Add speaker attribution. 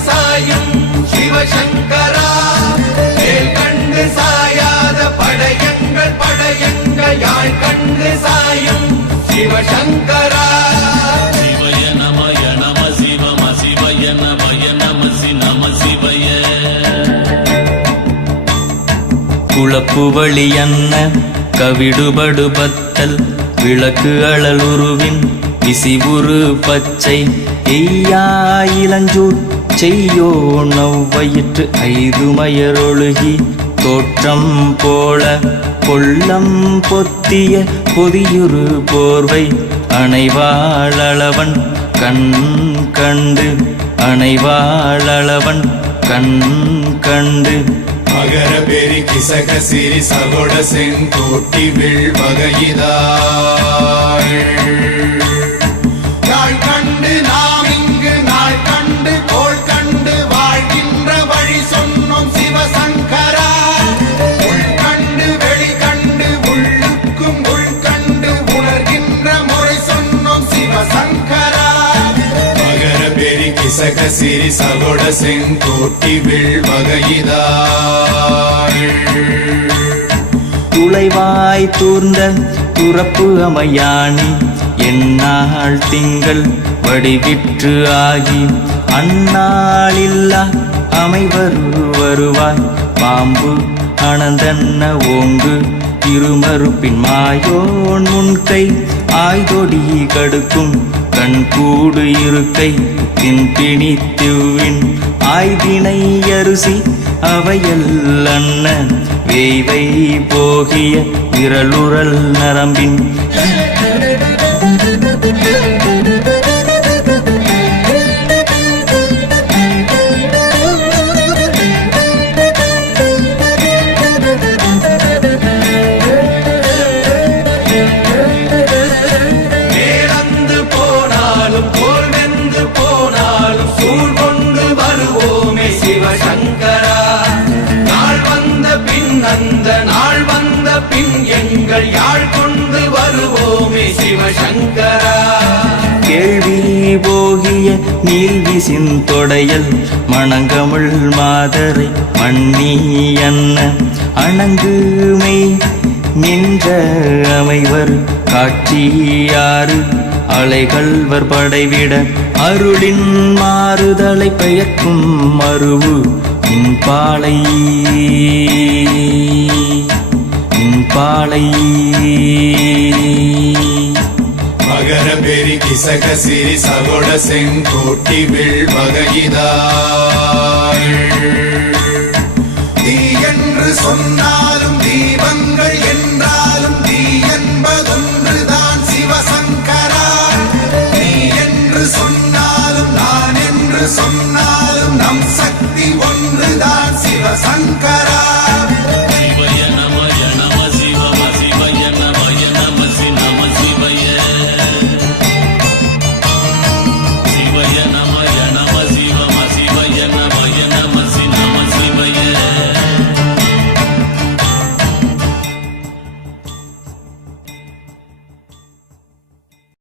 Speaker 1: சாயும் சிவசங்கரா. மேல் கண்டு சாயாத படையங்கள் படையங்கள் யாழ் கண்டு சாயும் சிவசங்கரா.
Speaker 2: சிவய நமய நம சிவம சிவய நமய நம நம சிவய.
Speaker 3: குழப்புவழி அன்ன கவிடுபடு பத்தல் விளக்கு அழலுருவின் விசிவுரு பச்சை. எய்யா இளஞ்சூட் செய்யோ நவ்வயிற்று ஐதுமயரொழுகி தோற்றம் போல கொள்ளம் பொத்திய பொதியுரு போர்வை அணைவாளவன் கண் கண்டு அணைவாளவன் கண் கண்டு.
Speaker 1: மகர பெரி கிசக சிறி சகோட செங்கோட்டி வில் வகையிதாள். பெரி சிறி சகோட செங்கோட்டி விழ்வகையிதாள்
Speaker 3: துளைவாய் தூர்ந்த துறப்பு அமையாணி என்னால் திங்கள் வடிவிற்று ஆகி அந்நாளில்லா அமைவரு வருவாய். பாம்பு அனந்தன்ன ஓங்கு திருமறுப்பின் மாயோன் முன்கை ஆய்தொடி கடுக்கும் கண்கூடு இருக்கை தின்பிணி திவ்வின் ஆய்தினை அரிசி அவையல் அண்ணன் வேய்வை போகிய விரலுரல் நரம்பின்
Speaker 1: பின் எங்கள் யாழ் கொண்டு வருவோமே சிவசங்கரா.
Speaker 3: கேள்வி போகிய நீல்விசின் தொடையல் மணங்கமிழ் மாதரை மண்ணி அன்ன. அணங்குமை நின்ற அமைவர் காட்சியாறு அலைகள்வர் படைவிட அருளின் மாறுதலை பெயர்க்கும் மருவு இன்பாலை பாளை
Speaker 1: மகர பெரி கிசக சிறி சகோட செங்கோட்டி வில் பககிதாள் தீ என்று சொன்னாலும் தீபங்கள்